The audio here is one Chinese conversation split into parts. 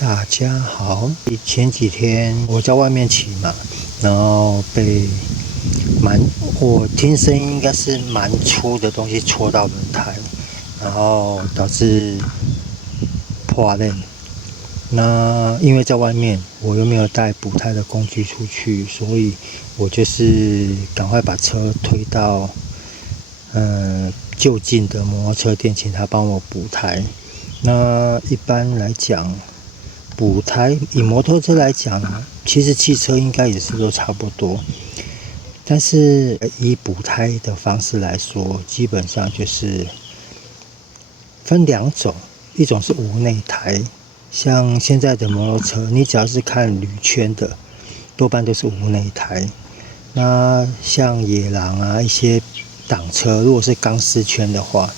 大家好，前几天我在外面骑嘛，然后被我听声音应该是蛮粗的东西戳到轮胎，然后导致破裂。那因为在外面，我又没有带补胎的工具出去，所以我就是赶快把车推到就近的摩托车店，请他帮我补胎。那一般来讲，补胎以摩托车来讲，其实汽车应该也是都差不多。但是以补胎的方式来说，基本上就是分两种，一种是无内胎，像现在的摩托车，你只要是看铝圈的，多半都是无内胎。那像野狼啊一些挡车，如果是钢丝圈的话，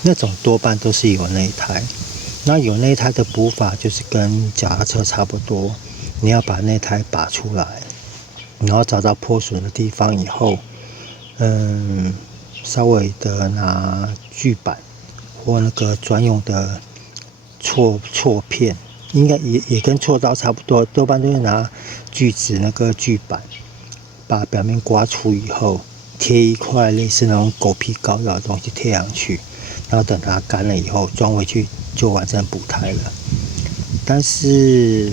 那种多半都是有内胎。那有内胎的补法就是跟脚踏车差不多，你要把内胎拔出来，然后找到破损的地方以后，稍微的拿锯板或那个专用的锉片，应该也跟锉刀差不多，多半都是拿锯子那个锯板，把表面刮出以后，贴一块类似那种狗皮膏药的东西贴上去，然后等它干了以后装回去就完成补胎了。但是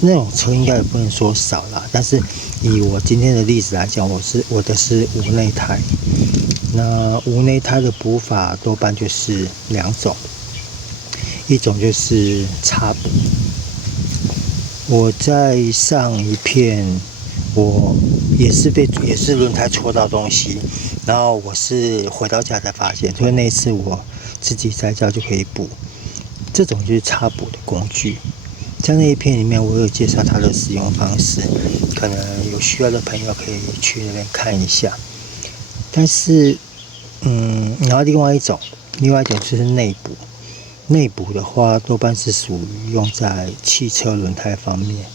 那种车应该也不能说少啦，但是以我今天的例子来讲，我的是无内胎。那无内胎的补法多半就是两种，一种就是插补。我在上一片，我也是轮胎戳到东西，然后我是回到家才发现，所以那一次我自己在家就可以补。这种就是插补的工具，在那一片里面我有介绍它的使用方式，可能有需要的朋友可以去那边看一下。但是，然后另外一种就是内补。内补的话，多半是属于用在汽车轮胎方面。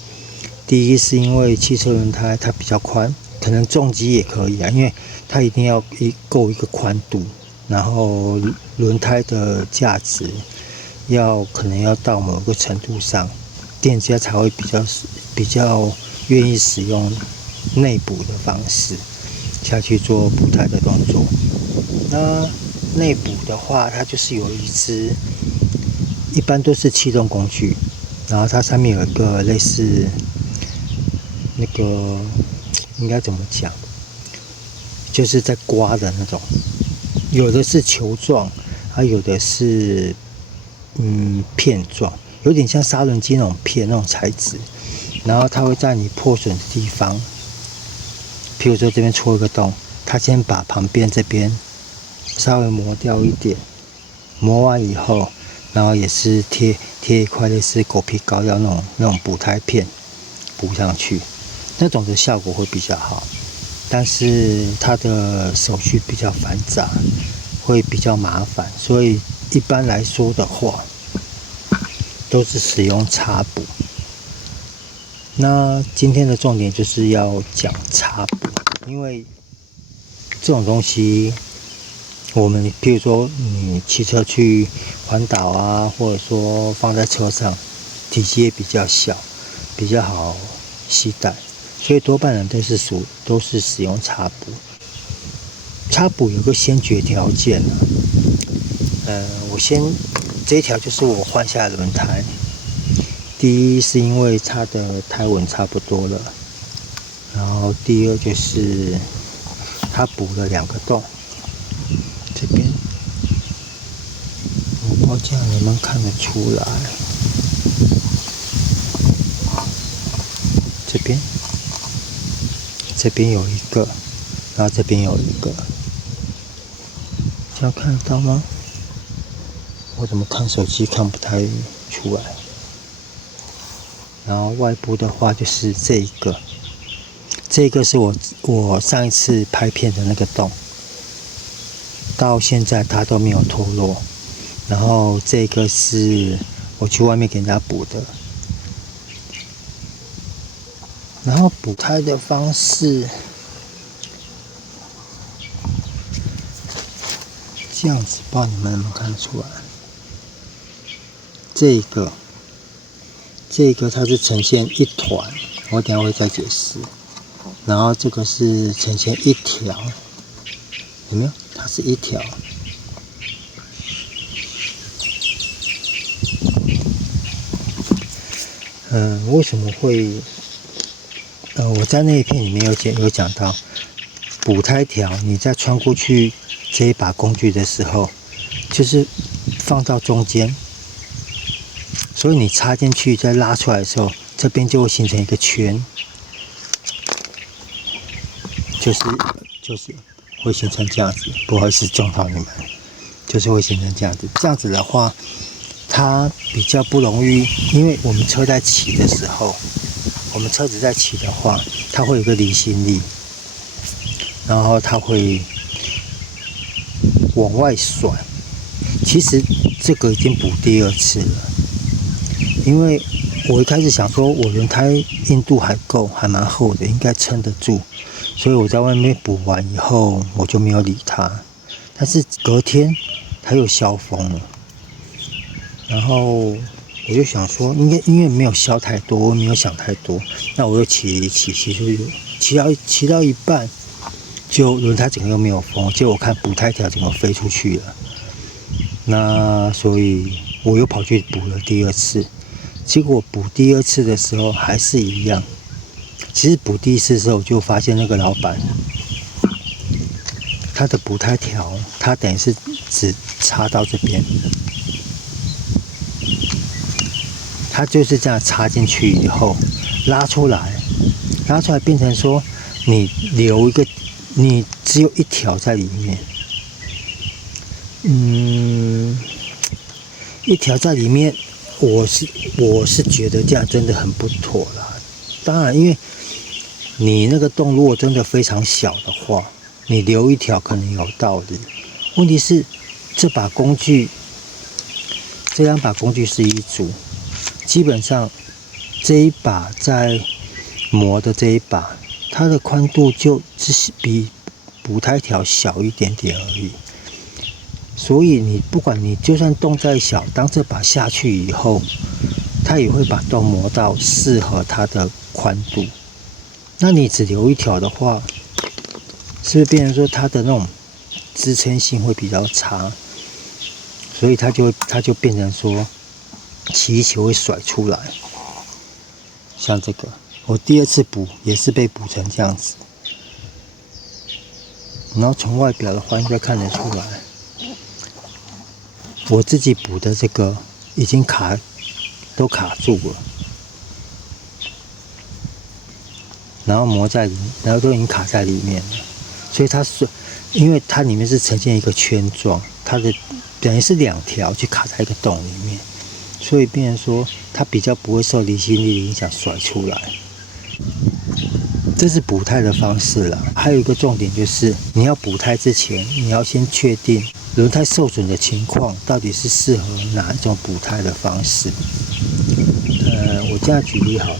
第一是因为汽车轮胎它比较宽，可能重机也可以啊，因为它一定要够一个宽度，然后轮胎的价值可能要到某个程度上，店家才会比较愿意使用内补的方式下去做补胎的动作。那内补的话，它就是有一支，一般都是气动工具，然后它上面有一个类似那个应该怎么讲，就是在刮的那种，有的是球状，有的是片状，有点像砂轮机那种片那种材质，然后它会在你破损的地方，譬如说这边戳一个洞，它先把旁边这边稍微磨掉一点，磨完以后，然后也是贴一块类似狗皮膏药那种补胎片补上去，那种的效果会比较好，但是它的手续比较繁杂，会比较麻烦，所以一般来说的话，都是使用插补。那今天的重点就是要讲插补，因为这种东西，我们譬如说你骑车去环岛啊，或者说放在车上，体积也比较小，比较好携带，所以多半人都是使用插补。插补有个先决条件这一条就是我换下的轮胎。第一是因为它的胎纹差不多了，然后第二就是它补了2个洞，这边我不知道这样你们看得出来，这边有一个，然后这边有一个，这样看得到吗？我怎么看手机看不太出来。然后外部的话就是这个是我上一次拍片的那个洞，到现在它都没有脱落。然后这个是我去外面给人家补的。然后补胎的方式，这样子，不知道你们能不能看得出来。这个这个它是呈现一团，我等一下会再解释。然后这个是呈现一条，有没有？它是一条。为什么会？我在那一篇里面有讲到，补胎条你在穿过去这一把工具的时候，就是放到中间，所以你插进去再拉出来的时候，这边就会形成一个圈，就是会形成这样子。不好意思撞到你们，就是会形成这样子。这样子的话，它比较不容易，因为我们车在骑的时候，我们车子在骑的话，它会有个离心力，然后它会往外甩。其实这个已经补第2次了，因为我一开始想说，我轮胎硬度还够，还蛮厚的，应该撑得住，所以我在外面补完以后，我就没有理它。但是隔天它又消风了，然后我就想说，因为没有消太多，我没有想太多，那我又骑到一半，就轮胎整个又没有风，结果我看补胎条整个飞出去了。那所以我又跑去补了第2次，结果补第2次的时候还是一样。其实补第1次的时候，我就发现那个老板，他的补胎条，他等于是只插到这边，他就是这样插进去以后，拉出来变成说，你只有一条在里面。一条在里面，我是觉得这样真的很不妥啦。当然，因为你那个洞如果真的非常小的话，你留一条可能有道理。问题是这2把工具是一组，基本上这一把在磨的这一把，它的宽度就只是比补胎条小一点点而已。所以你不管你就算洞再小，当这把下去以后，它也会把洞磨到适合它的宽度。那你只留一条的话，是不是变成说它的那种支撑性会比较差？所以它就变成说骑一骑会甩出来。像这个，我第2次补也是被补成这样子。然后从外表的话，应该看得出来。我自己补的这个已经都卡住了，然后然后都已经卡在里面了，所以因为它里面是呈现一个圈状，它的等于是2条去卡在一个洞里面，所以变成说它比较不会受离心力的影响甩出来。这是补胎的方式啦。还有一个重点就是，你要补胎之前，你要先确定轮胎受损的情况到底是适合哪一种补胎的方式。我这样举例好了，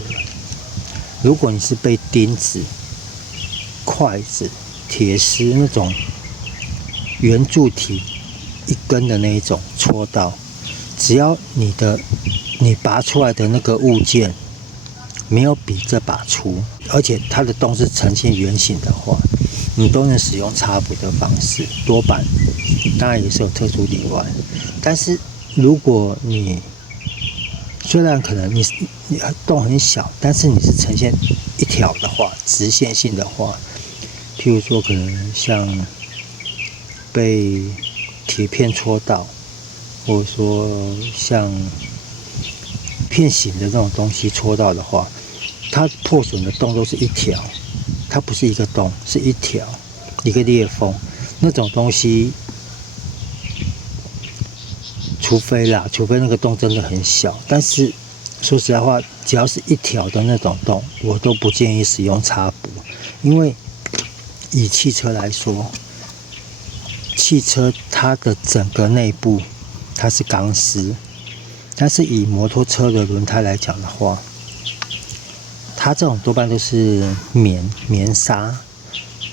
如果你是被钉子、筷子、铁丝那种圆柱体一根的那一种戳到，只要你拔出来的那个物件没有比这把粗，而且它的洞是呈现圆形的话，你都能使用插补的方式。多半当然也是有特殊例外，但是如果你虽然可能你洞很小，但是你是呈现一条的话，直线性的话，譬如说可能像被铁片戳到，或者说像片形的这种东西戳到的话，它破损的洞都是一条，它不是一个洞，是一条一个裂缝。那种东西，除非那个洞真的很小，但是说实在话，只要是一条的那种洞，我都不建议使用插补，因为以汽车来说，汽车它的整个内部它是钢丝，但是以摩托车的轮胎来讲的话，它这种多半都是棉纱，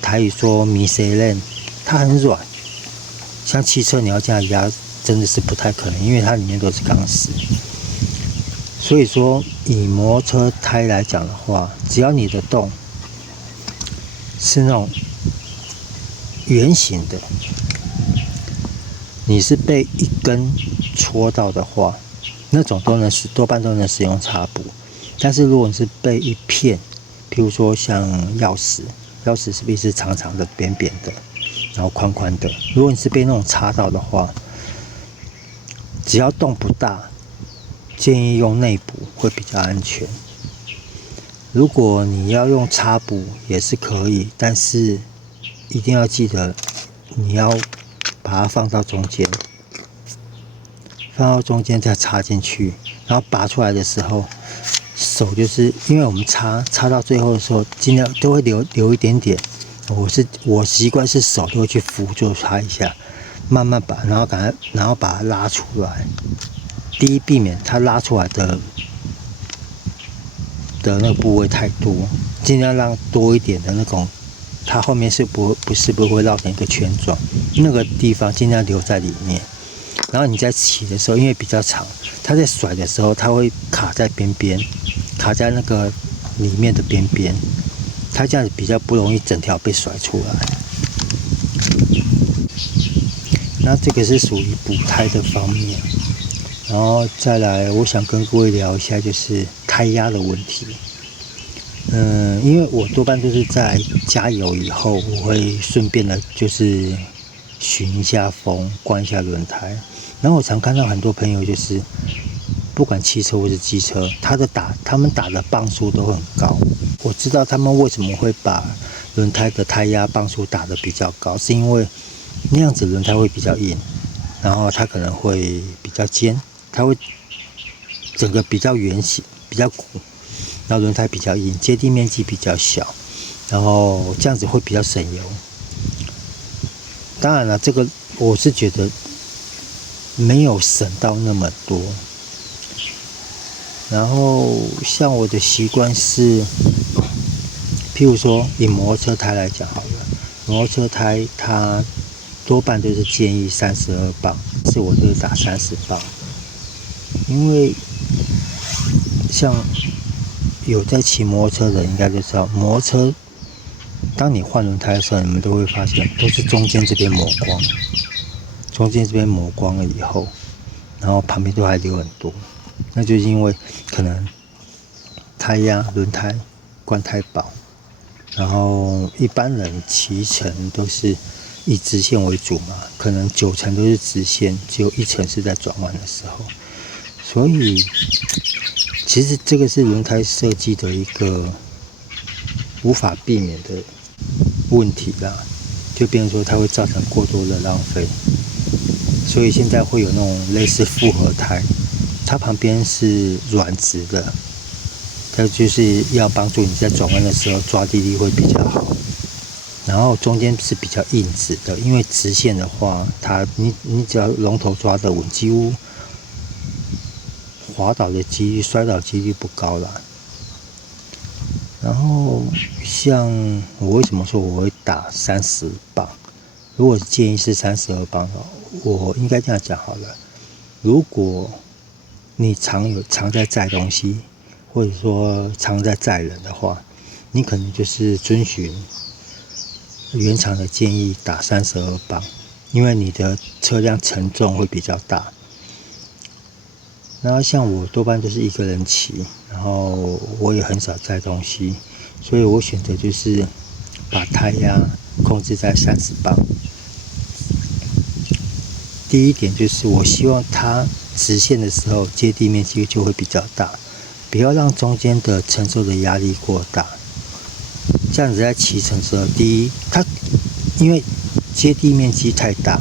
台语说米塞链，它很软。像汽车你要这样压，真的是不太可能，因为它里面都是钢丝。所以说，以摩托车胎来讲的话，只要你的洞是那种圆形的，你是被一根戳到的话，那种多半都能使用擦补。但是如果你是被一片，譬如说像钥匙是不是长长的、扁扁的，然后宽宽的？如果你是被那种插到的话，只要洞不大，建议用内补会比较安全。如果你要用擦补也是可以，但是一定要记得你要把它放到中间，再插进去，然后拔出来的时候，手就是因为我们插到最后的时候，尽量都会留一点点。我习惯是手都会去扶住它一下，慢慢把，然后把它拉出来。第一，避免它拉出来的那个部位太多，尽量让多一点的那种，它后面不会绕成一个圈状，那个地方尽量留在里面。然后你在骑的时候，因为比较长，它在甩的时候，它会卡在边边，卡在那个里面的边边，它这样子比较不容易整条被甩出来。那这个是属于补胎的方面，然后再来，我想跟各位聊一下就是胎压的问题。因为我多半都是在加油以后，我会顺便的就是巡一下风，关一下轮胎。然后我常看到很多朋友就是，不管汽车或是机车，他们打的磅数都很高。我知道他们为什么会把轮胎的胎压磅数打得比较高，是因为那样子轮胎会比较硬，然后它可能会比较尖，它会整个比较圆形，比较鼓，然后轮胎比较硬，接地面积比较小，然后这样子会比较省油。当然了，这个我是觉得没有省到那么多。然后像我的习惯是，譬如说以摩托车胎来讲好了，摩托车胎它多半都是建议32磅，是我都是打30磅，因为像有在骑摩托车的人应该就知道，摩托车当你换轮胎的时候，你们都会发现都是中间这边磨光了以后，然后旁边都还留很多，那就是因为可能胎压轮胎灌太薄，然后一般人骑乘都是以直线为主嘛，可能9成都是直线，只有1成是在转弯的时候，所以其实这个是轮胎设计的一个无法避免的问题啦，就变成说它会造成过多的浪费，所以现在会有那种类似复合胎，它旁边是软质的，它就是要帮助你在转弯的时候抓地力会比较好，然后中间是比较硬质的，因为直线的话，你只要龙头抓得稳，几乎滑倒的几率、摔倒几率不高啦。然后像我为什么说我会打30磅？如果建议是32磅的话，我应该这样讲好了。如果你常在载东西，或者说常在载人的话，你可能就是遵循原厂的建议打32磅，因为你的车辆承重会比较大。然后像我多半都是一个人骑，然后我也很少载东西，所以我选择就是把胎压控制在30磅。第一点就是我希望它直线的时候接地面积就会比较大，不要让中间的承受的压力过大。这样子在骑乘的时候，第一，它因为接地面积太大，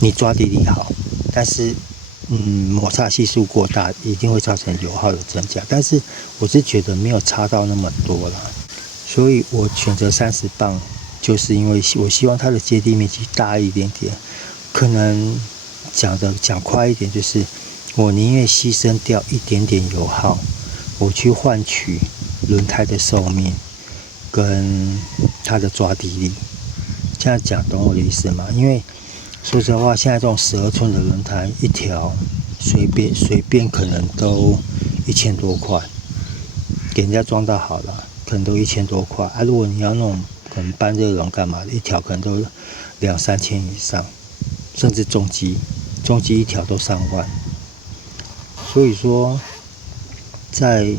你抓地力好，但是摩擦系数过大，一定会造成油耗的增加。但是我是觉得没有差到那么多啦，所以我选择30磅，就是因为我希望它的接地面积大一点点。可能讲快一点，就是我宁愿牺牲掉一点点油耗，我去换取轮胎的寿命跟它的抓地力。这样讲懂我的意思吗？因为说实话，现在这种12寸的轮胎一条随便可能都1000多块，给人家装到好了，可能都1000多块啊。如果你要那种可能半热熔干嘛的，一条可能都2、3千以上，甚至重机一条都上万。所以说，在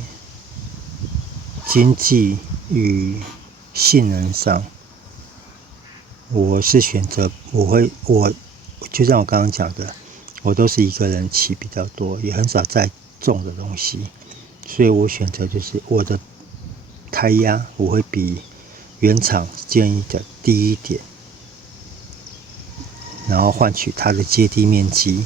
经济与性能上，我是选择我就像我刚刚讲的，我都是一个人骑比较多，也很少载重的东西，所以我选择就是我的胎压我会比原厂建议的低一点，然后换取它的接地面积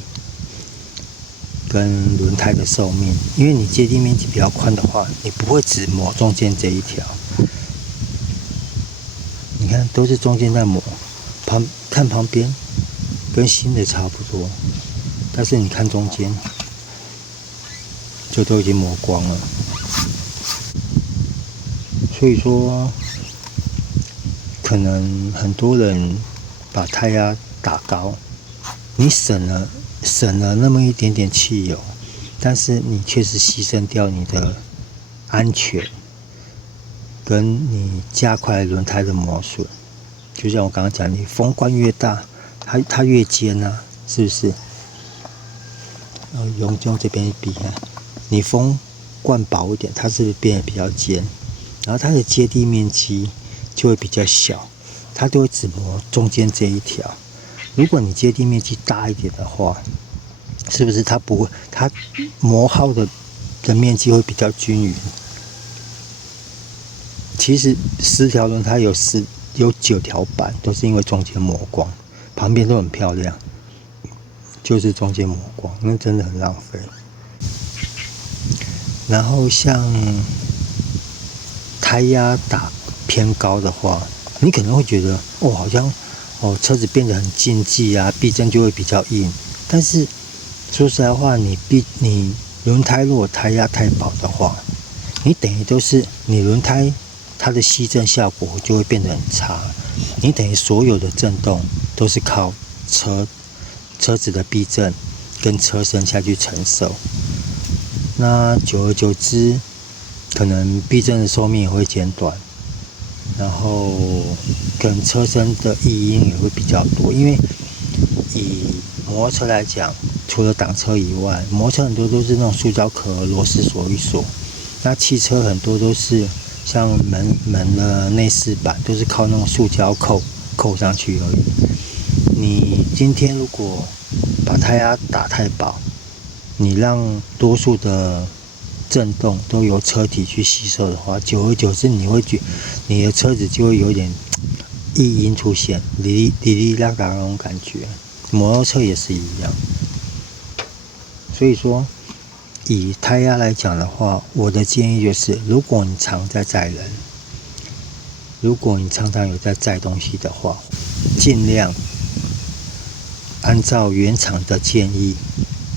跟轮胎的寿命，因为你接地面积比较宽的话，你不会只磨中间这一条，你看都是中间在磨，看旁边跟新的差不多，但是你看中间就都已经磨光了。所以说，可能很多人把胎压打高，你省了那么一点点汽油，但是你确实牺牲掉你的安全，跟你加快轮胎的磨损。就像我刚刚讲，你风灌越大，它越尖啊，是不是？用这边比啊，你风灌薄一点，它是不是变得比较尖？然后它的接地面积就会比较小，它就会只磨中间这一条。如果你接地面积大一点的话，是不是它不会，它磨耗的面积会比较均匀？其实10条轮胎有9条板都是因为中间磨光，旁边都很漂亮，就是中间磨光，那真的很浪费。然后像胎压打偏高的话，你可能会觉得好像车子变得很竞技啊，避震就会比较硬。但是说实在话，你轮胎如果胎压太薄的话，你等于都是你轮胎它的吸震效果就会变得很差。你等于所有的震动都是靠车子的避震跟车身下去承受。那久而久之，可能避震的寿命也会减短，然后跟车身的异音也会比较多。因为以摩托车来讲，除了挡车以外，摩托车很多都是那种塑胶壳螺丝锁一锁，那汽车很多都是像门的内饰板都是靠那种塑胶扣上去而已。你今天如果把胎压打太薄，你让多数的震动都由车体去吸收的话，久而久之你的车子就会有点异音出现，哩哩啦啦那种感觉。摩托车也是一样。所以说，以胎压来讲的话，我的建议就是，如果你常在载人，如果你常常有在载东西的话，尽量按照原厂的建议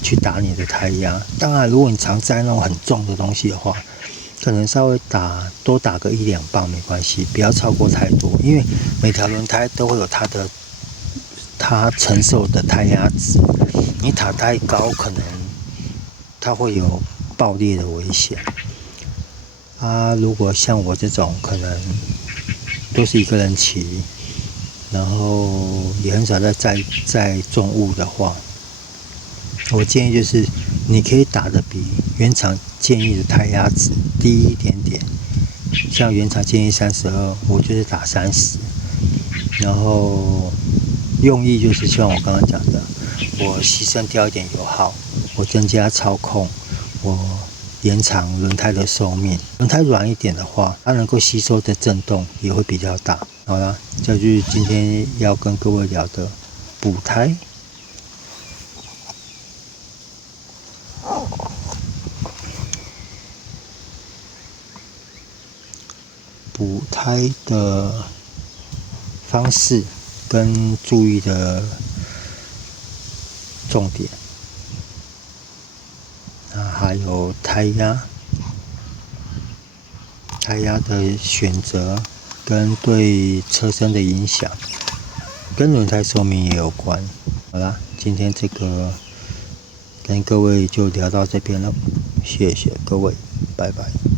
去打你的胎压。当然，如果你常载那种很重的东西的话，可能稍微多打个1-2磅没关系，不要超过太多，因为每条轮胎都会有它承受的胎压值，你打太高，可能它会有爆裂的危险。如果像我这种可能都是一个人骑，然后也很少在载重物的话，我建议就是你可以打的比原厂建议的胎压值低一点点，像原厂建议32，我就是打30，然后用意就是像我刚刚讲的，我牺牲掉一点油耗，我增加操控，我延长轮胎的寿命。轮胎软一点的话，它能够吸收的震动也会比较大。好了，这就是今天要跟各位聊的补胎。补胎的方式跟注意的重点，还有胎压的选择跟对车身的影响，跟轮胎寿命也有关。好啦，今天这个跟各位就聊到这边了。谢谢各位，拜拜。